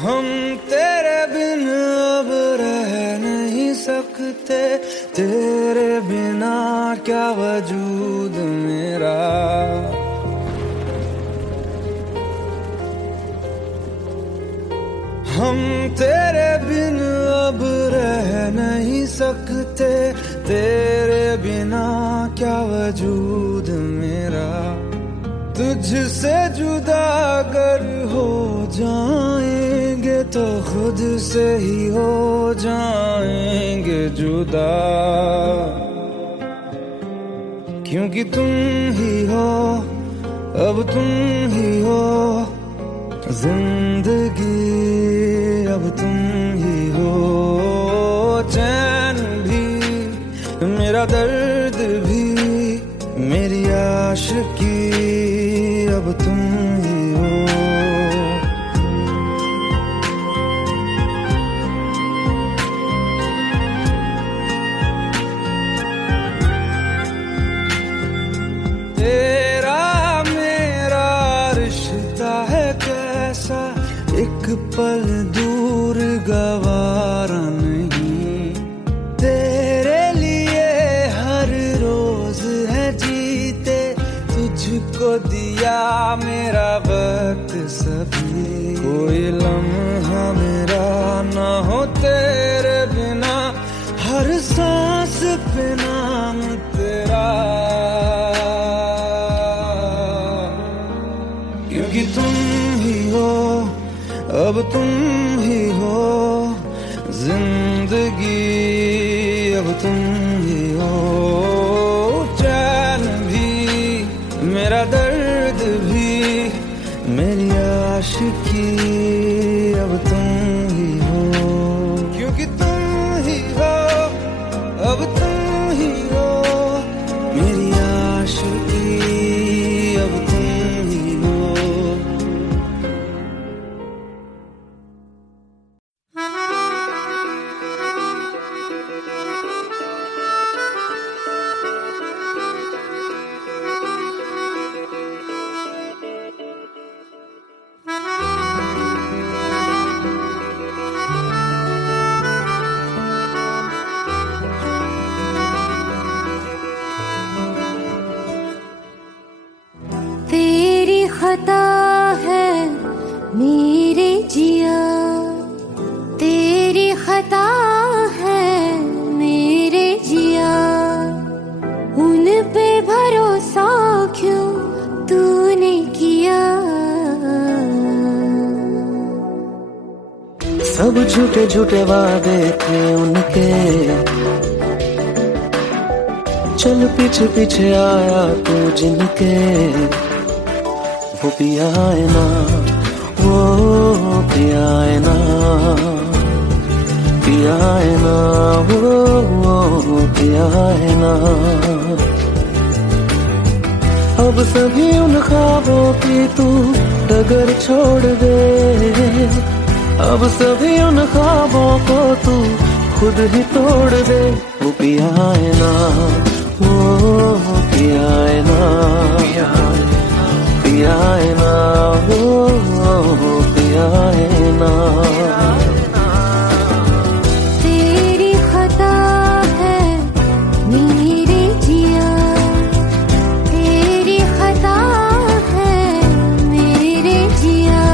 हम तेरे बिन अब रह नहीं सकते, तेरे बिना क्या वजूद मेरा। हम तेरे बिन अब रह नहीं सकते, तेरे बिना क्या वजूद मेरा। तुझसे जुदा अगर हो जाएंगे तो खुद से ही हो जाएंगे जुदा, क्योंकि तुम ही हो, अब तुम ही हो जिंदगी, अब तुम ही हो। चैन भी मेरा दर्द भी मेरी आशिकी, अब तुम ही हो। तेरा मेरा रिश्ता है कैसा, एक पल दूर गवारा नहीं। तेरे लिए हर रोज है जीते, तुझको दिया मेरा वक्त सभी। कोई लम्हा मेरा ना हो तेरे बिना, हर सांस पे नाम तेरा, क्योंकि तुम ही हो, अब तुम ही हो जिंदगी, अब तुम ही हो। चैन भी मेरा दर्द भी मेरी आशिकी, अब तुम ही हो, क्योंकि तुम ही हो, अब तुम ही हो मेरी आशिकी, अब तुम ही हो। तेरी खता है मेरे जिया, तेरी खता है मेरे जिया। उन पे भरोसा क्यों तूने किया। सब झूठे झूठे वादे थे उनके, चल पीछे पीछे आया तू जिनके। वो पिया है ना, वो पिया है ना, पिया है ना, वो पिया है ना। अब सभी उन ख्वाबों की तू डगर छोड़ दे, अब सभी उन ख्वाबों को तू खुद ही तोड़ दे। वो पिया है ना, वो पिया है ना, पिया है ना, वो पिया है ना। तेरी खता है मेरे जिया, तेरी खता है मेरे जिया।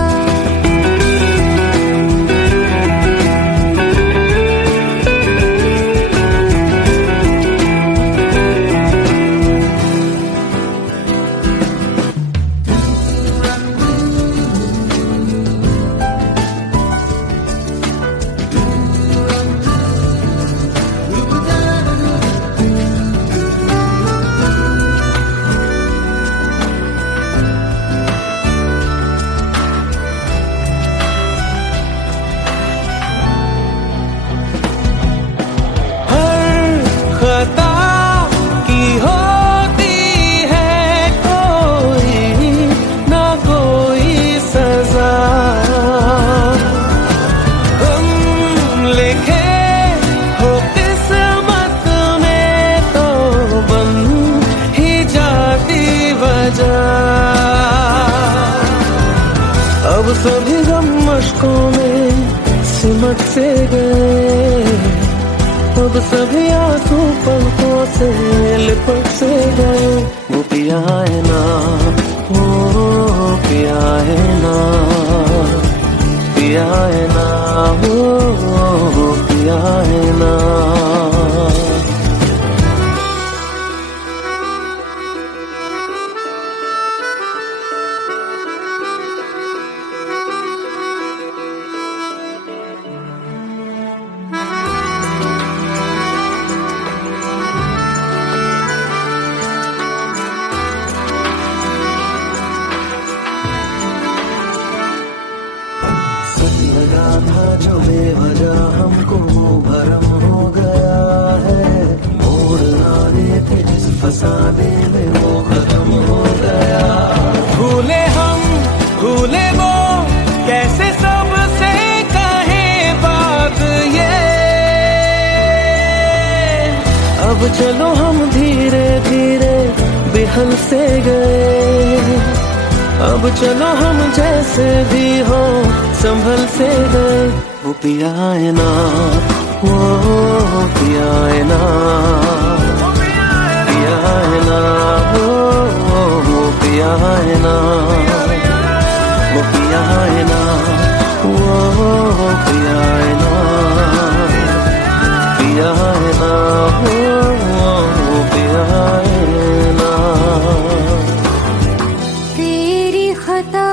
खता की होती है कोई ना कोई सजा, हम लिखे हो किस्मत में तो बन ही जाती वजह। अब सभी गम मशकों में लिपट से गए, अब सभी आंसू पलकों से लिपट से गए। वो पिया है ना, वो पिया है ना, पिया है ना, वो पिया है ना। लगा था जो बेवजह हमको भरम हो गया है, मोड़ आने थे जिस फसाने में वो खत्म हो गया। भूले हम भूले वो, कैसे सबसे कहे बात ये। अब चलो हम धीरे धीरे बेहल से गए, अब चलो हम जैसे भी हो संभल से गए। वो पिया है ना, वो पिया है ना, पिया है ना, वो पिया है ना, वो पिया है ना, वो पिया है ना, पिया है ना, वो पिया है ना। तेरी खता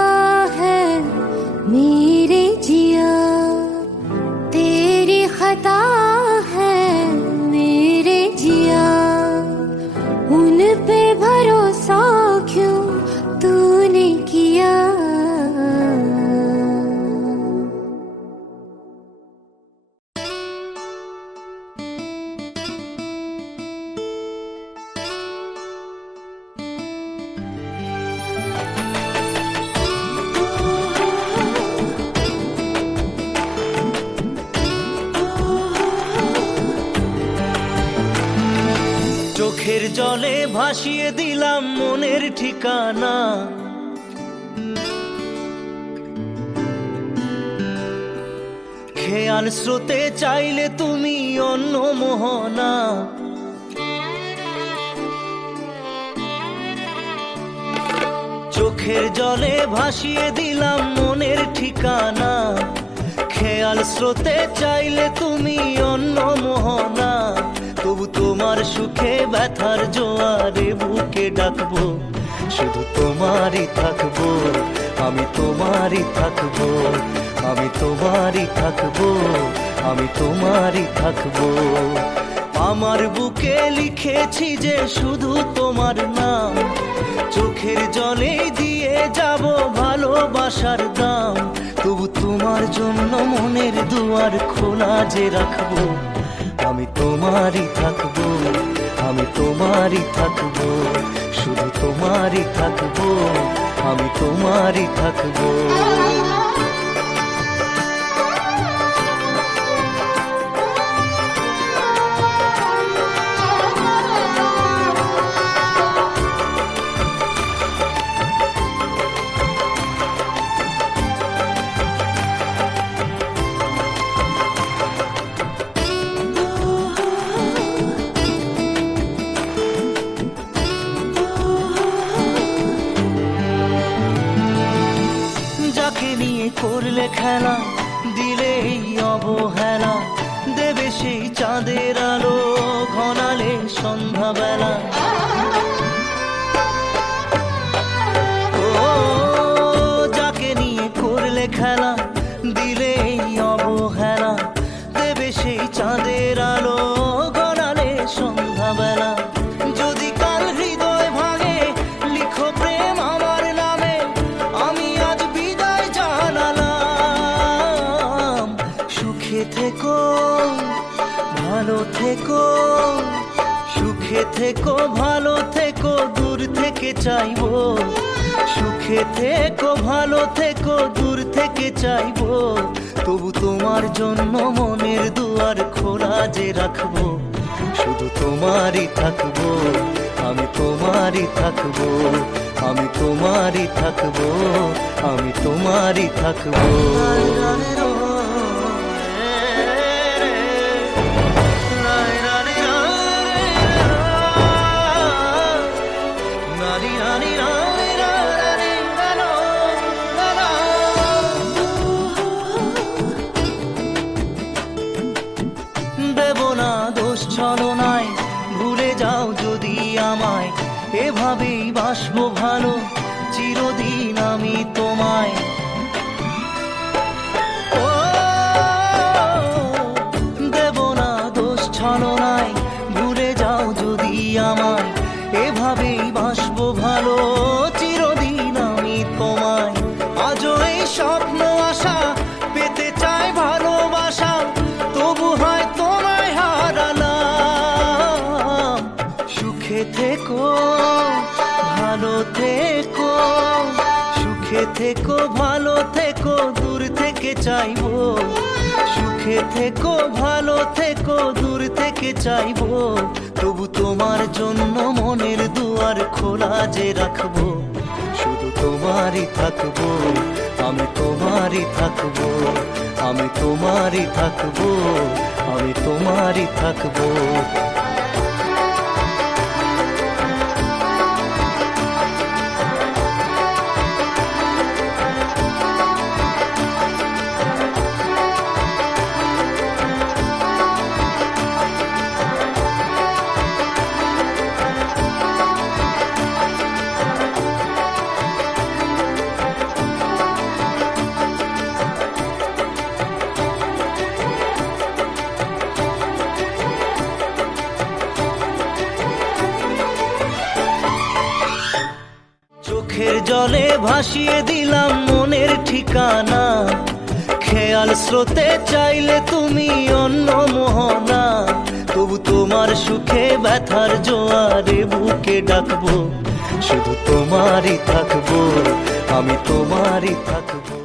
है मेरे जिया, तेरी खता है मेरे जिया, उन पे भरोसा क्यों तूने किया। চোখের জলে ভাসিয়ে দিলাম মনের ঠিকানা, খেয়াল স্রোতে চাইলে তুমি অন্য মোহনা। চোখের জলে ভাসিয়ে দিলাম মনের ঠিকানা, খেয়াল স্রোতে চাইলে তুমি অন্য মোহনা। তবু তোমার সুখে ব্যথার জোয়ারে বুকে ডাকবো, শুধু তোমারই থাকবো, আমি তোমারই থাকবো, আমি তোমারই থাকবো, আমি তোমারই থাকবো। আমার বুকে লিখেছি যে শুধু তোমার নাম, চোখের জলে দিয়ে যাব ভালোবাসার দাম। তবু তোমার জন্য মনের দুয়ার খোলা যে রাখবো, আমি তোমারই থাকবো, আমি তোমারই থাকবো, শুধু তোমারই থাকবো, আমি তোমারই থাকবো। করলে খেলা দিলে এই অবহেলা, দেবে সেই চাঁদের আলো ঘনালে সন্ধ্যাবেলা। ও যাকে নিয়ে করলে খেলা দিলে এই অবহেলা, দেবে সেই চাঁদের আলো ঘনালে সন্ধ্যাবেলা। যদি কাল হৃদয় ভাঙে লিখো প্রেম আমার নামে, আমি আজ বিদায় জানালাম। সুখে থেকো ভালো থেকো, সুখে থেকো ভালো থেকো, দূর থেকে চাইবো। সুখে থেকো ভালো থেকো, দূর থেকে চাইবো। তবু তোমার জন্য মনের দুয়ার খোলা যে রাখবো, শুধু তোমারই থাকবো, আমি তোমারই থাকবো, আমি তোমারই থাকবো, আমি তোমারই থাকবো। বাসবো ভালো চিরদিন আমি তোমায়। ও দেব না দোষ ছলনায়, ভুলে যাও যদি আমায়, এভাবেই বাসবো ভালো চিরদিন আমি তোমায়। আজও এই স্বপ্ন আশা পেতে চাই ভালোবাসা, তবু হয় তোমায় হারালাম। সুখে থেকো ভালো থেকো, সুখে থেকো ভালো থেকো, দূর থেকে চাইবো। সুখে থেকো ভালো থেকো, দূর থেকে চাইবো, তবু তোমার জন্য মনের দুয়ার খোলা যে রাখবো। শুধু তোমারই থাকবো, আমি তোমারই থাকবো, আমি তোমারই থাকবো, আমি তোমারই থাকবো। চোখের জলে ভাসিয়ে দিলাম মনের ঠিকানা, খেয়াল স্রোতে চাইলে তুমি অন্য মোহনা। তবু তোমার সুখে ব্যথার জোয়ারে বুকে ডাকবো, শুধু তোমারই থাকবো, আমি তোমারই থাকবো।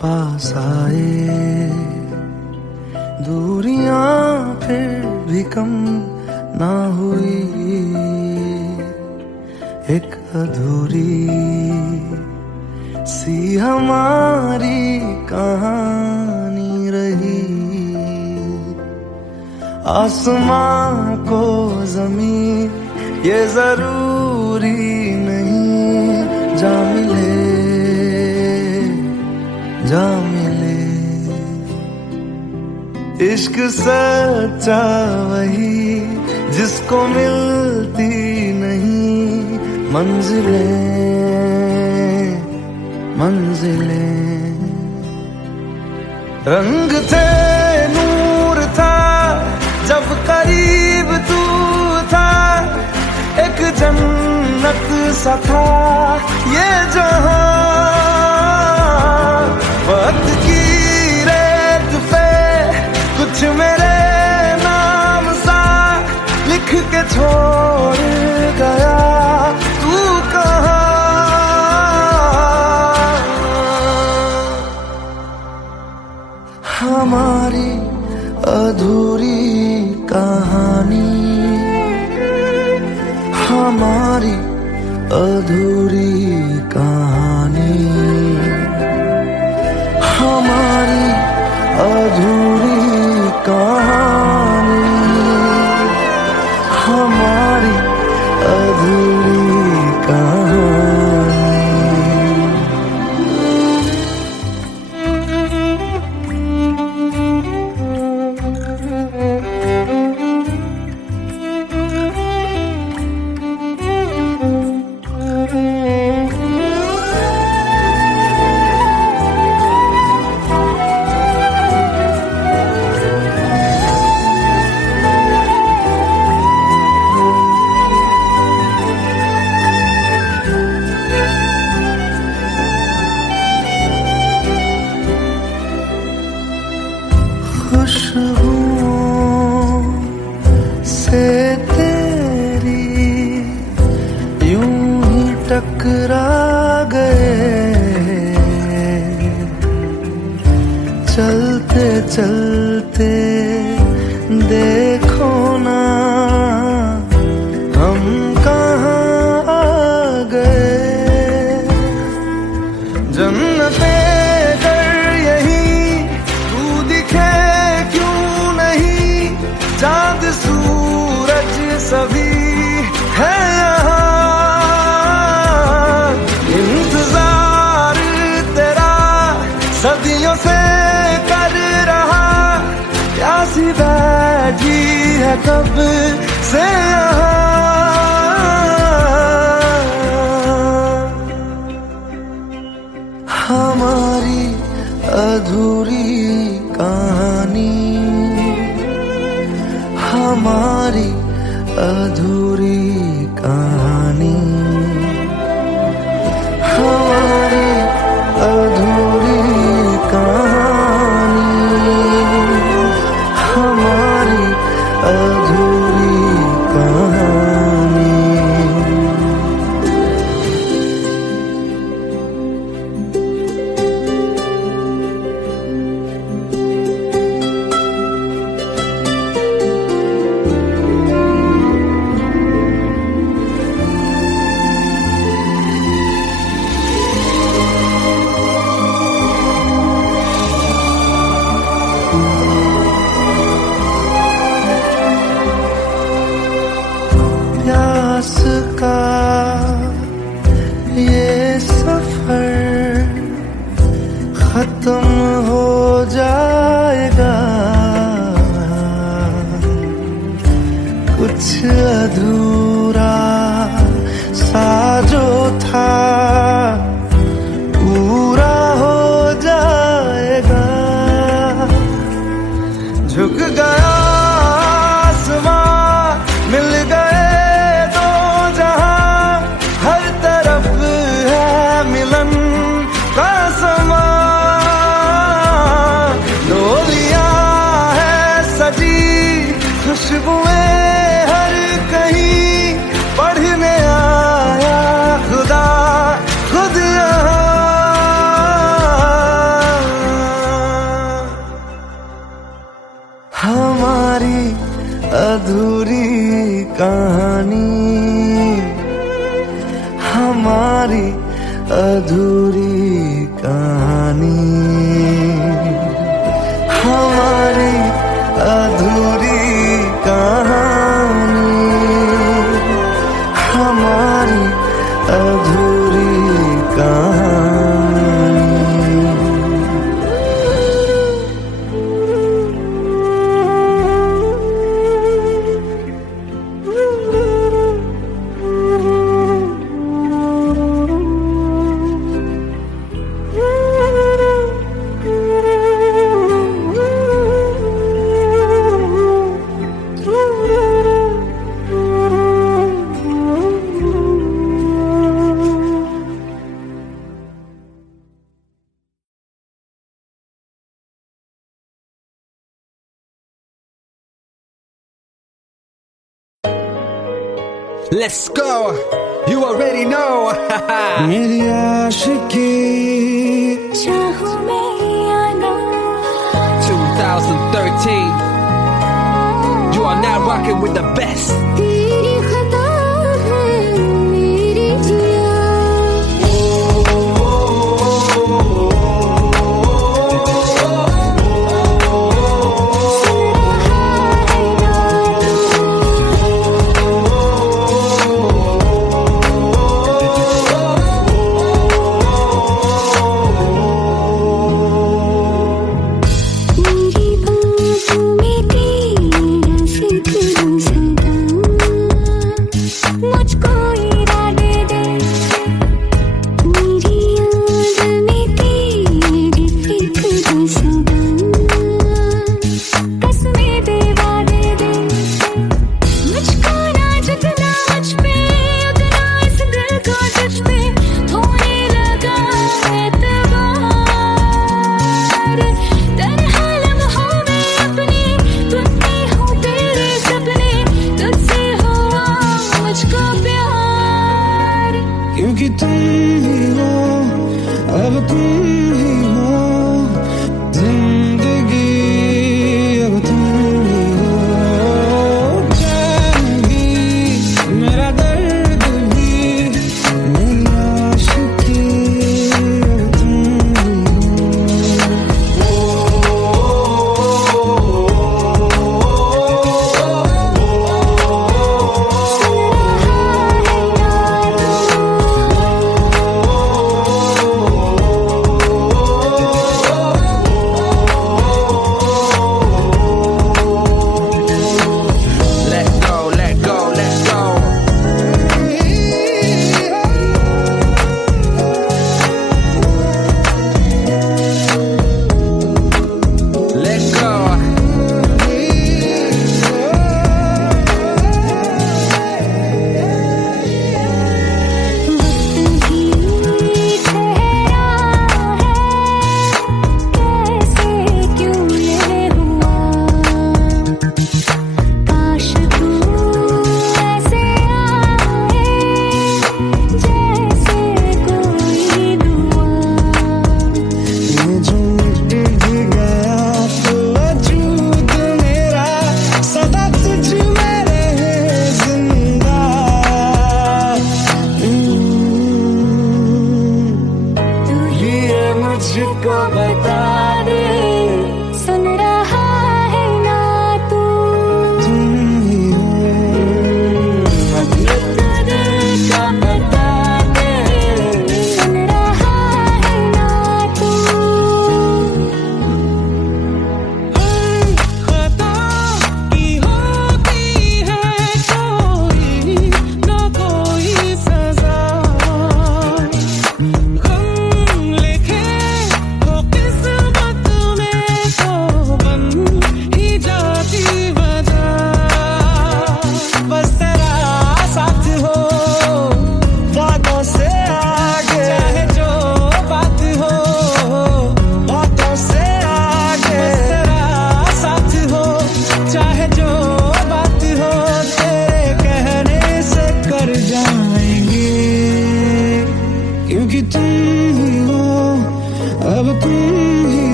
पास आए दूरियां फिर भी कम ना हुई, एक अधूरी सी हमारी कहानी रही। आसमां को जमीन ये जरूरी नहीं, जा मिले जा मिले। इश्क सच्चा वही जिसको मिलती नहीं मंजिलें मंजिलें। रंग थे नूर था जब करीब तू था, एक जन्नत सा था ये जहां। वक्त की रेत पे कुछ मेरे नाम सा लिख के छोड़ गया, तू कहाँ। हमारी अधूरी कहानी, हमारी अधूरी कहानी, हमारी अधूरी कहानी, हमारी अधूरी कहानी। खुशबुओं से तेरी यूं ही टकरा गए, चलते देखो ना हम कहाँ आ गए। जन्नते कर यही तू दिखे क्यों नहीं, चांद सूरज सभी है यहाँ। इंतजार तेरा सदियों से कर रहा, प्यासी बैठी है कब से यहाँ। हमारी अधूरी कहानी, हमारी अधूरी कहानी, हमारी अधूरी कहानी, हमारी अधूरी कहानी। प्यास का ये सफर खत्म हो जाएगा, कुछ अधूरा सा जो था पूरा हो जाएगा। झुक गया आसमां, मिल गए दो जहां, हर तरफ है मिलन का समा। डोलियां है सजी, खुशबुएं हर कहीं, पढ़ने आया खुदा खुद यहाँ। हमारी अधूरी कहानी, हमारी अधूरी कहानी, हमारी अधूरी कहानी, हमारी अधूरी कहानी। Let's go, you already know. मेरी आशिकी चाहूं मैं या ना, 2013, you are now rocking with the best. तेरी खता है मेरी जिया। मेरी बाहों में तेरा जिक्र सदा,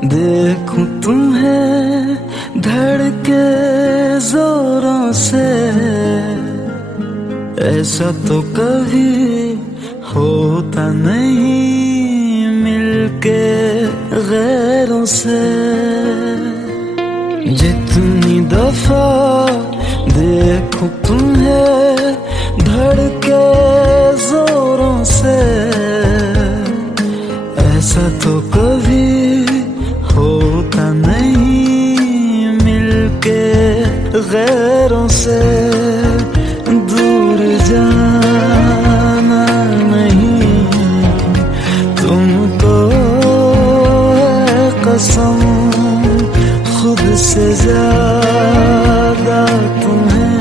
देखूं तुम्हें धड़के जोरों से, ऐसा तो कभी होता नहीं मिलके गैरों से। जितनी दफा देखूं तुम्हें धड़के जोरों से, ऐसा तो कभी होता नहीं मिलके गैरों से। दूर जाना नहीं तुमको है कसम, खुद से ज्यादा तुम्हें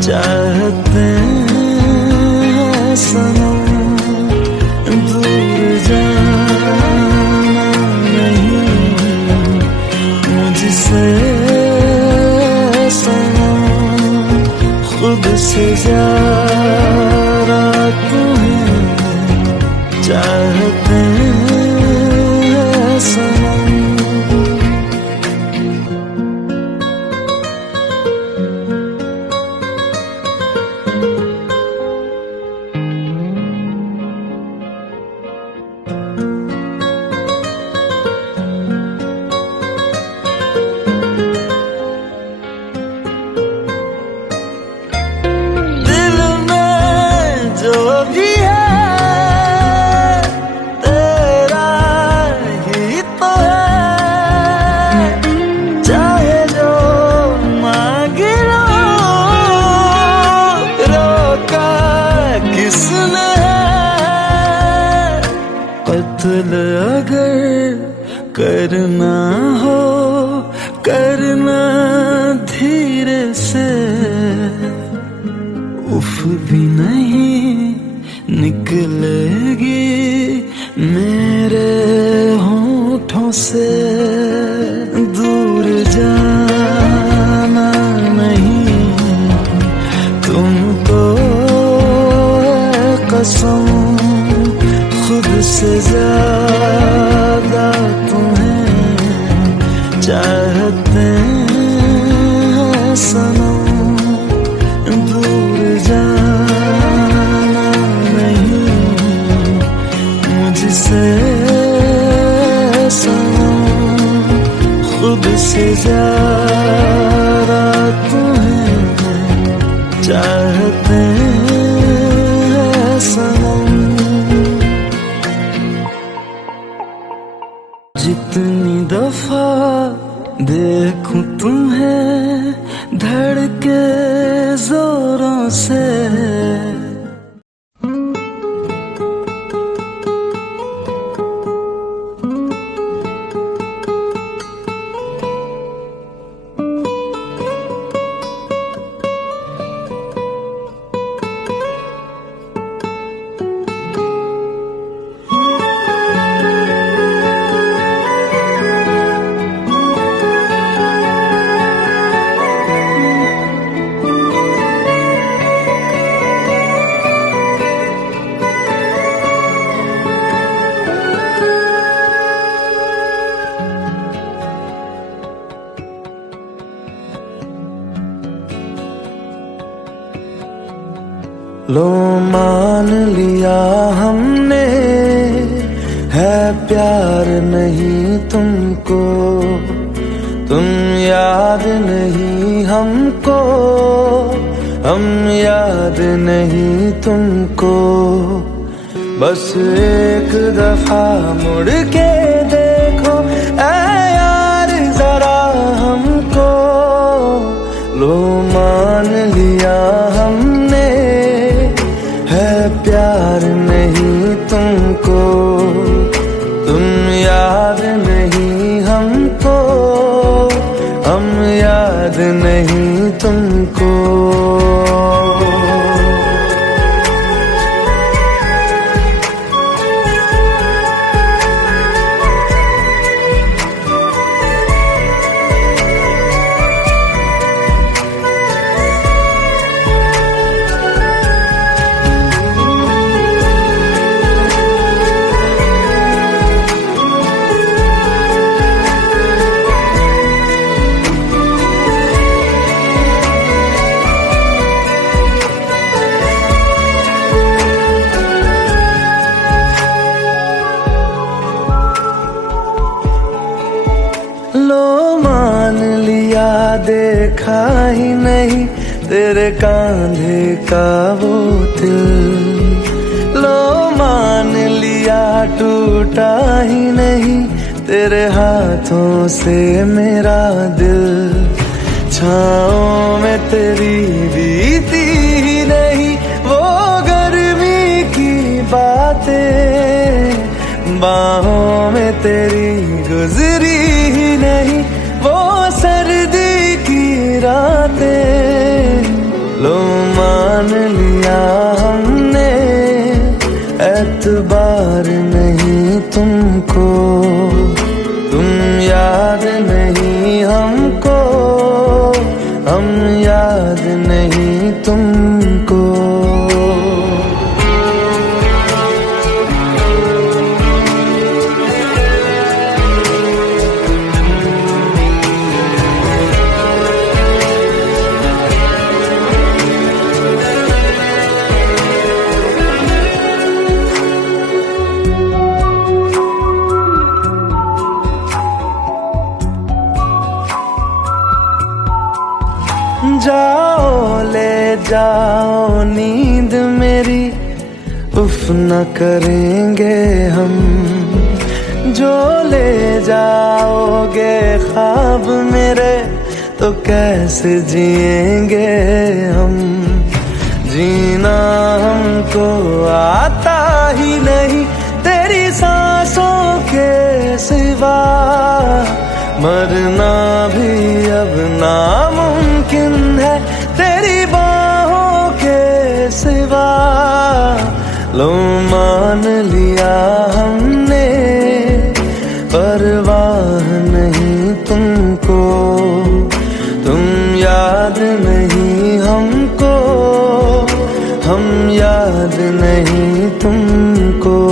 चाहते हैं सनम। दूर जाना नहीं मुझसे सनम, खुद से ज्यादा तुम्हें चाहते हैं सनम। कत्ल अगर करना हो करना धीरे से, उफ भी नहीं निकलेगी मेरे होठों से। दूर जाना नहीं तुमको है कसम, खुद से ज्यादा तुम्हें चाहते हैं सनम। दूर जाना नहीं मुझसे सनम, खुद से ज्यादा तुम्हें चाहते हैं सनम। जितनी दफा देखूं तुम्हें धड़के जोरों से, लो मान लिया हमने है प्यार नहीं तुमको, तुम याद नहीं हमको, हम याद नहीं तुमको। बस एक दफा मुड़ के देखो ऐ यार जरा हमको। लो मान लिया हमने है प्यार नहीं तुमको, तुम याद नहीं हमको, हम याद नहीं तुमको। देखा ही नहीं तेरे कांधे का वो दिल। लो मान लिया टूटा ही नहीं तेरे हाथों से मेरा दिल। छाँव में तेरी बीती ही नहीं वो गर्मी की बातें, बाहों में तेरी गुजरी ही नहीं वो सर्दी की रातें। लो मान लिया हमने एतबार नहीं तुमको, तुम याद नहीं हमको, हम याद नहीं तुमको। जाओ ले जाओ नींद मेरी, उफ न करेंगे हम। जो ले जाओगे ख्वाब मेरे तो कैसे जिएंगे हम। जीना हमको आता ही नहीं तेरी सांसों के सिवा, मरना भी अब नामुमकिन है तेरी बाहों के सिवा। लो मान लिया हमने परवाह नहीं तुमको, तुम याद नहीं हमको, हम याद नहीं तुमको।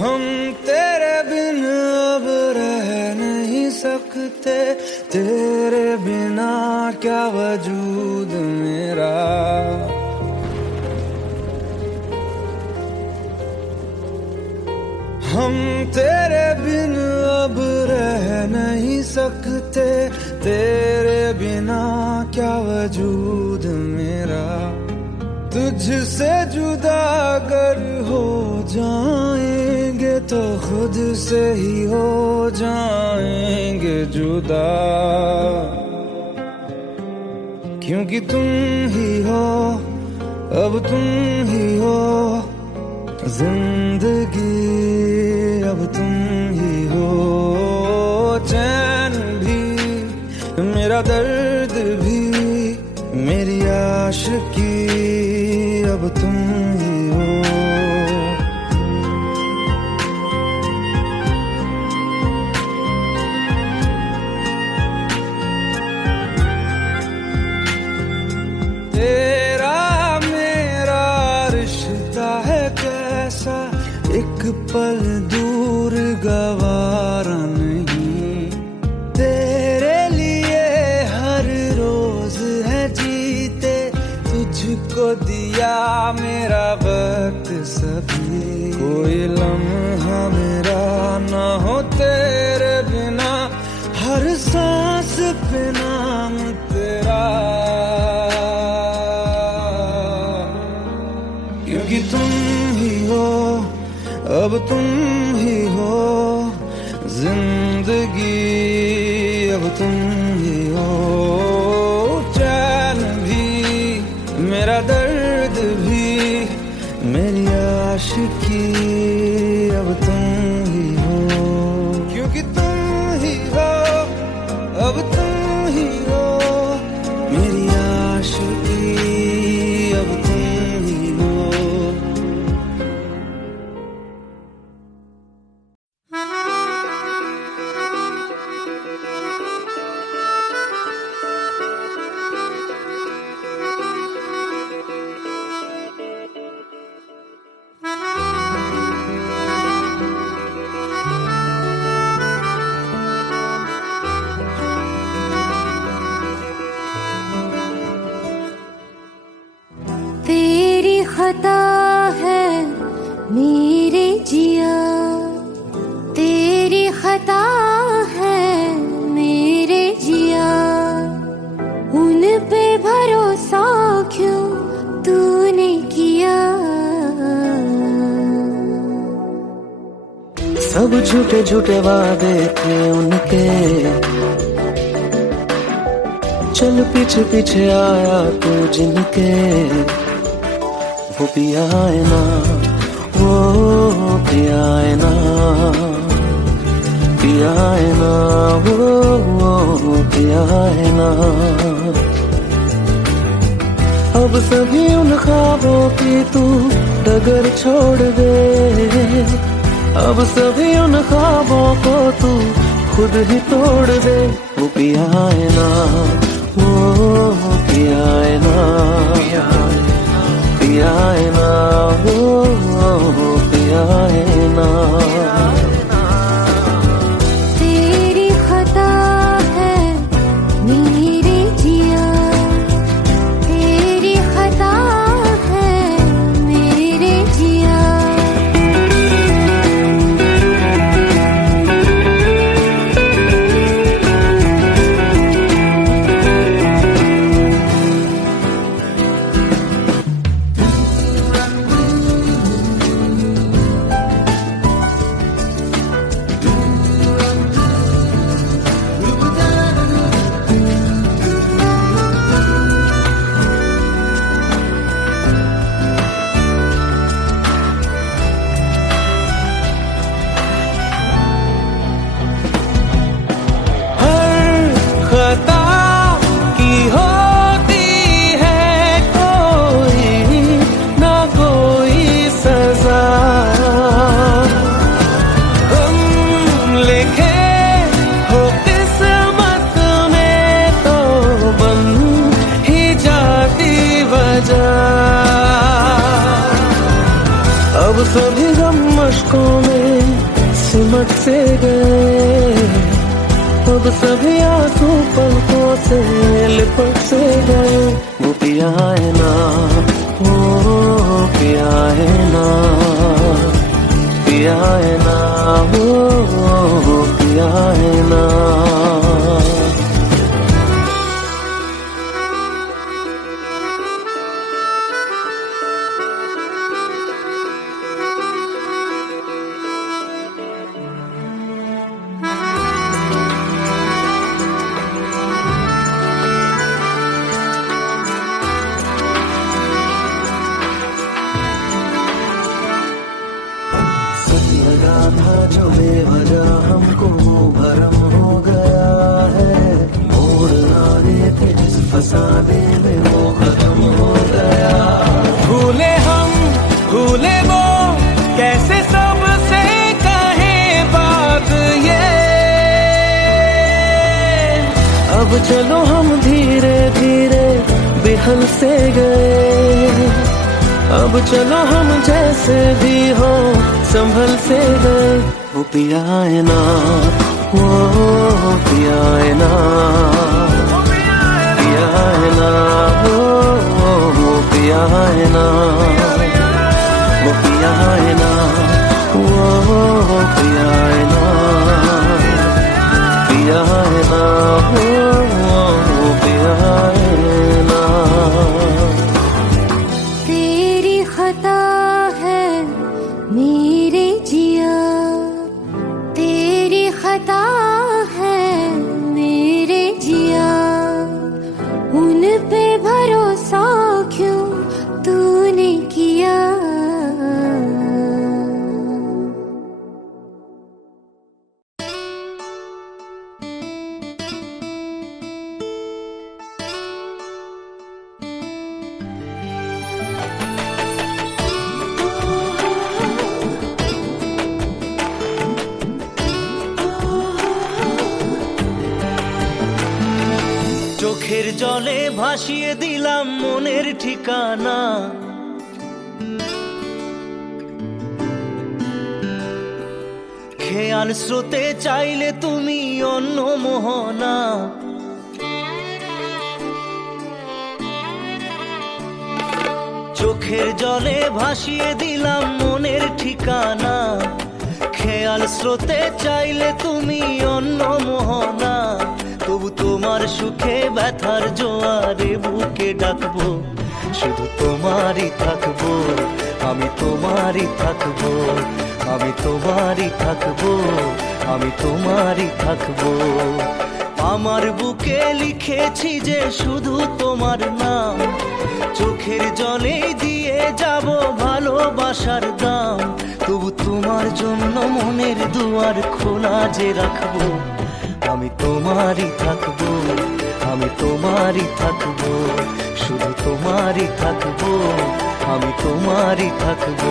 हम तेरे बिन अब रह नहीं सकते, तेरे बिना क्या वजूद मेरा। हम तेरे बिन अब रह नहीं सकते, तेरे बिना क्या वजूद मेरा। तुझसे जुदा अगर हो जाएंगे तो खुद से ही हो जाएंगे जुदा, क्योंकि तुम ही हो, अब तुम ही हो जिंदगी, अब तुम ही हो चैन भी, मेरा दर्द भी, मेरी आशिकी, अब तुम ही हो। तेरा मेरा रिश्ता है कैसा, एक पल दूर गवारा नहीं। तेरे लिए हर रोज है जीते, तुझको दिया मेरा वक्त सभी। कोई लम्हा मेरा ना हो तेरे बिना, हर सांस पे नाम तेरा, क्योंकि तुम ही हो, अब तुम ही हो जिंदगी, अब तुम ही हो चैन भी, मेरा दर्द भी, मेरी आशिकी, अब तुम ही हो, क्योंकि तुम ही हो, अब तुम ही हो मेरी आशिकी, अब तुम ही हो। तेरी खता है मेरे जिया, तेरी खता है मेरे जिया, उन पे भरोसा क्यों तूने किया। सब झूठे झूठे वादे थे उनके, चल पीछे पीछे आया तू जिनके, वो भी आए ना, वो भी आए ना, भी आए ना, वो भी आए ना। अब सभी उन ख्वाबों की तू डगर छोड़ दे, अब सभी उन ख्वाबों को तू खुद ही तोड़ दे। वो भी आए ना, वो भी आए ना, भी आए ना, वो भी आए ना। तेरी खता है मेरे जिया, तेरी खता है मेरे जिया। खता की होती है कोई ना कोई सजा, हम लिखे हो किस्मत में तो बन ही जाती वजह। अब सभी गम मशकों में लिपट से गए, अब सभी आंसू पलकों से लिपट से गए। वो पिया है ना, वो पिया है ना, पिया है ना, वो पिया है ना। लगा था जो बेवजह हमको वो भरम हो गया है, मोड़ ना रहे थे जिस फसाने में वो खत्म हो गया। भूले हम भूले वो, कैसे सबसे कहे बात ये। अब चलो हम धीरे धीरे बेहल से गए, अब चलो हम जैसे भी हो संभल से गए। वो पिया है ना, वो पिया है ना, पिया है ना, वो पिया है ना, वो पिया है ना, वो पिया है ना, पिया है ना, वो पिया है ना। तेरी खता है मेरे जिया, तेरी खता है मेरे जिया, उन पे भरोसा क्यों तूने किया। চোখের জলে ভাসিয়ে দিলাম মনের ঠিকানা, খেয়াল স্রোতে চাইলে তুমি অন্য মোহনা। চোখের জলে ভাসিয়ে দিলাম মনের ঠিকানা, খেয়াল স্রোতে চাইলে তুমি অন্য মোহনা। তবু তোমার সুখে ব্যথার জোয়ারে বুকে ডাকবো, শুধু তোমারই থাকবো, আমি তোমারই থাকবো, আমি তোমারই থাকবো, আমি তোমারই থাকবো। আমার বুকে লিখেছি যে শুধু তোমার নাম, চোখের জলে দিয়ে যাব ভালোবাসার দাম। তবু তোমার জন্য মনের দুয়ার খোলা যে রাখবো, আমি তোমারই থাকবো, আমি তোমারই থাকবো, শুধু তোমারই থাকবো, আমি তোমারই থাকবো।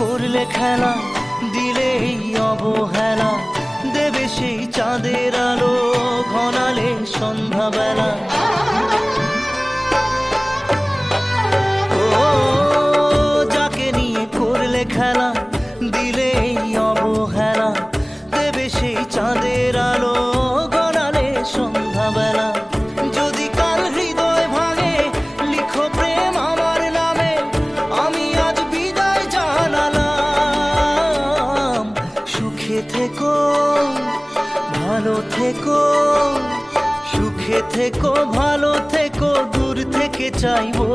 করলে খেলা দিলে এই অবহেলা, দেবে সেই চাঁদের আলো ঘনালে সন্ধ্যাবেলা। ও যাকে নিয়ে করলে খেলা দিলে এই অবহেলা, দেবে সেই চাঁদের আলো ঘনালে সন্ধ্যাবেলা। যদি কাল হৃদয় ভাঙে লিখো প্রেম আমার নামে, আমি আজ বিদায় জানালাম। সুখে থেকো ভালো থেকো, সুখে থেকো ভালো থেকো, দূর থেকে চাইবো।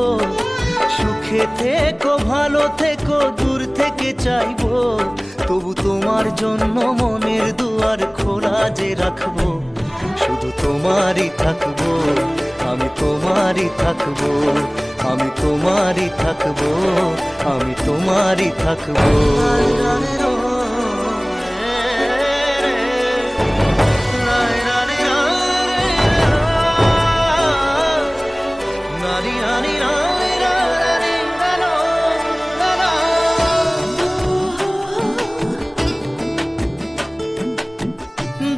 সুখে থেকো ভালো থেকো, দূর থেকে চাইবো। তবু তোমার জন্য মনের দুয়ার খোলা যে রাখবো, শুধু তোমারই থাকবো, আমি তোমারই থাকবো, আমি তোমারই থাকবো, আমি তোমারই থাকবো। রানি রানি রানি রানি রানো, রানো।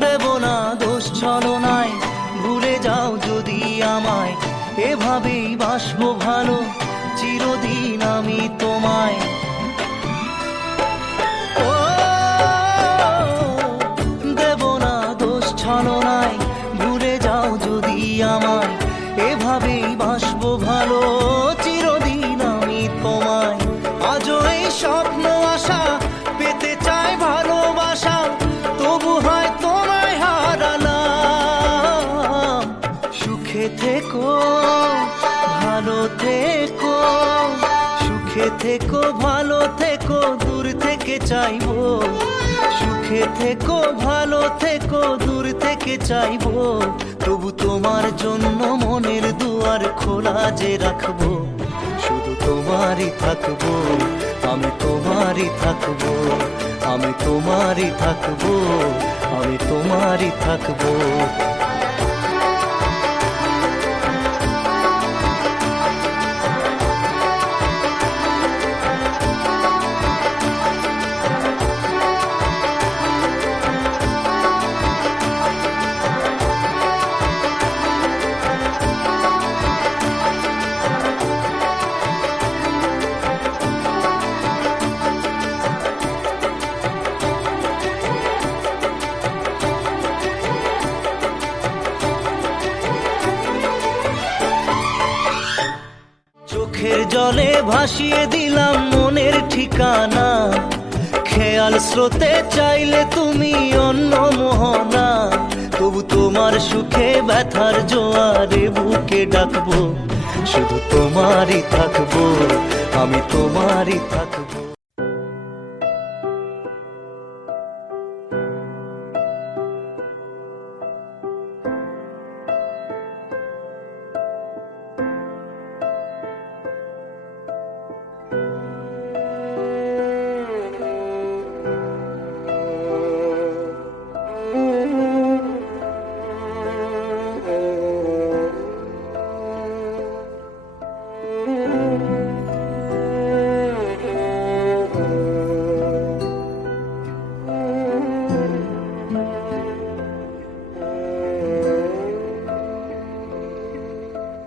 দেব না দোষ ছলনায়, ভুলে যাও যদি আমায়, এভাবেই বাসবো ভালো চিরদিন আমি তোমায়। ও দেব না দোষ ছলনায়, ভুলে যাও যদি আমায়, এভাবেই বাসবো ভালো চিরদিন আমি তোমায়। আজও এই স্বপ্ন আশা পেতে চাই ভালোবাসা, তবু হয় তোমায় হারালাম। সুখে থেকো ভালো থেকো, সুখে থেকো ভালো থেকো, দূর থেকে চাইবো। সুখে থেকো ভালো থেকো, দূর থেকে চাইবো, তবু তোমার জন্য মনের দুয়ার খোলা যে রাখবো। শুধু তোমারই থাকবো, আমি তোমারই থাকবো, আমি তোমারই থাকবো, আমি তোমারই থাকবো। চোখের জলে ভাসিয়ে দিলাম মনের ঠিকানা, খেয়াল স্রোতে চাইলে তুমি অন্য মোহনা, তবু তোমার সুখে ব্যথার জোয়ারে বুকে ডাকবো। শুধু তোমারই থাকবো, আমি তোমারই থাকবো।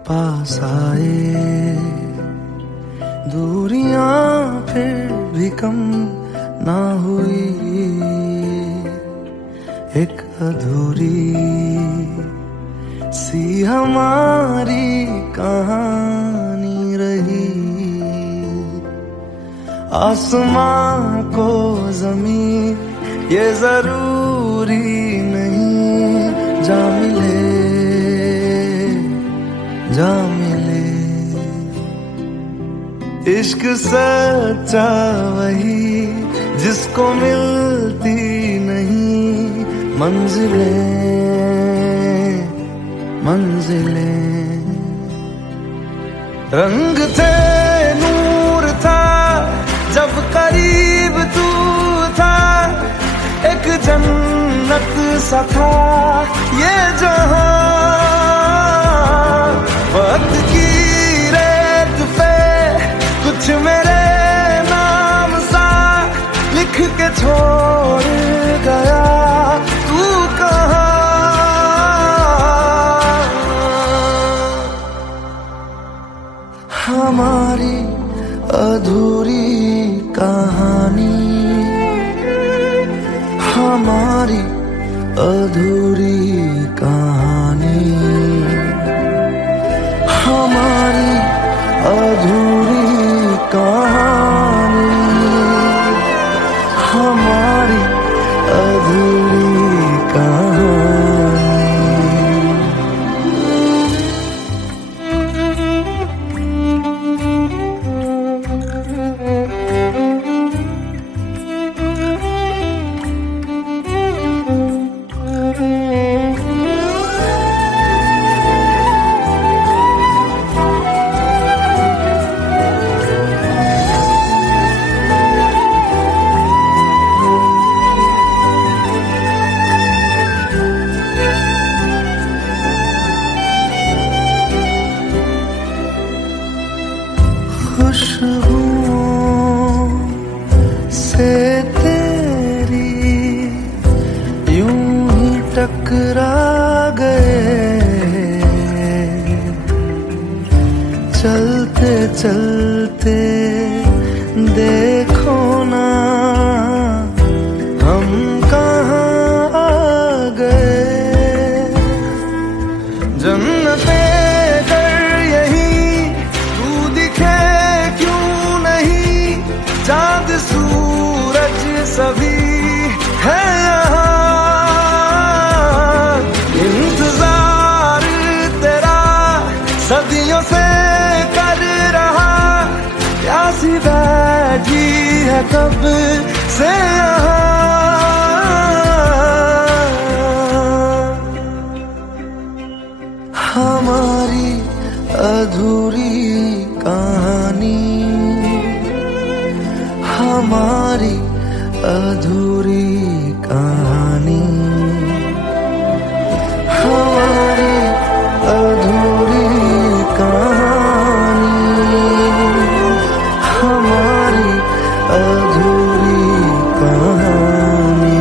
पास आए दूरियां फिर भी कम ना हुई, एक अधूरी सी हमारी कहानी रही। आसमां को जमीन ये जरूरी नहीं, जा मिले जा मिले। इश्क सच्चा वही जिसको मिलती नहीं मंजिलें मंजिलें। रंग थे नूर था जब करीब तू था, एक जन्नत सा था ये जहां। वक्त की रेत पे कुछ मेरे नाम सा लिख के छोड़ गया, तू कहाँ। हमारी अधूरी कहानी, हमारी अधूरी कहानी, हमारी अधूरी कहानी, हमारी अधूरी कहानी। खुशबुओं से तेरी यूं ही टकरा गए, चलते चलते देखो ना हम कहाँ आ गए। जन्नते कर यही तू दिखे क्यों नहीं, चांद सूरज सभी है यहाँ। इंतजार तेरा सदियों से कर रहा, प्यासी बैठी है कब से यहाँ। हमारी अधूरी कहानी, हमारी अधूरी कहानी, हमारी अधूरी कहानी, हमारी अधूरी कहानी।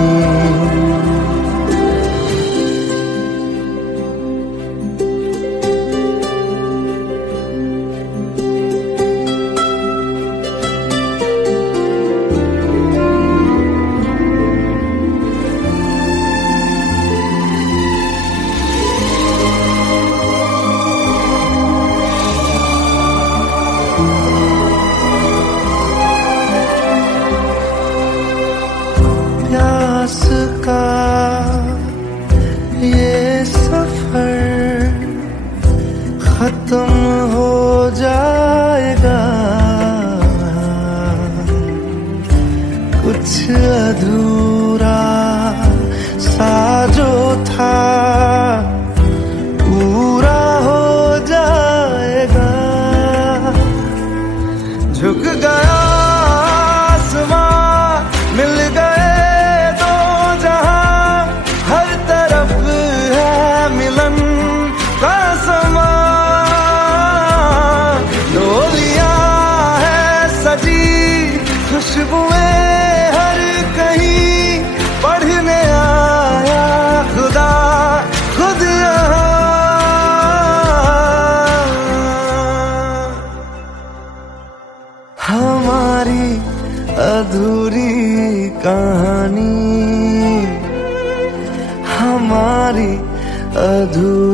प्यास का ये सफर खत्म हो जाएगा, कुछ अधूरा सा जो था पूरा हो जाएगा। झुक गया आसमां, मिल गए दो जहां, हर तरफ है मिलन का समा। डोलियां है सजी खुशबुएं हर कहीं, पढ़ने आया खुदा खुद यहाँ। हमारी अधूरी कहानी, हमारी अधूरी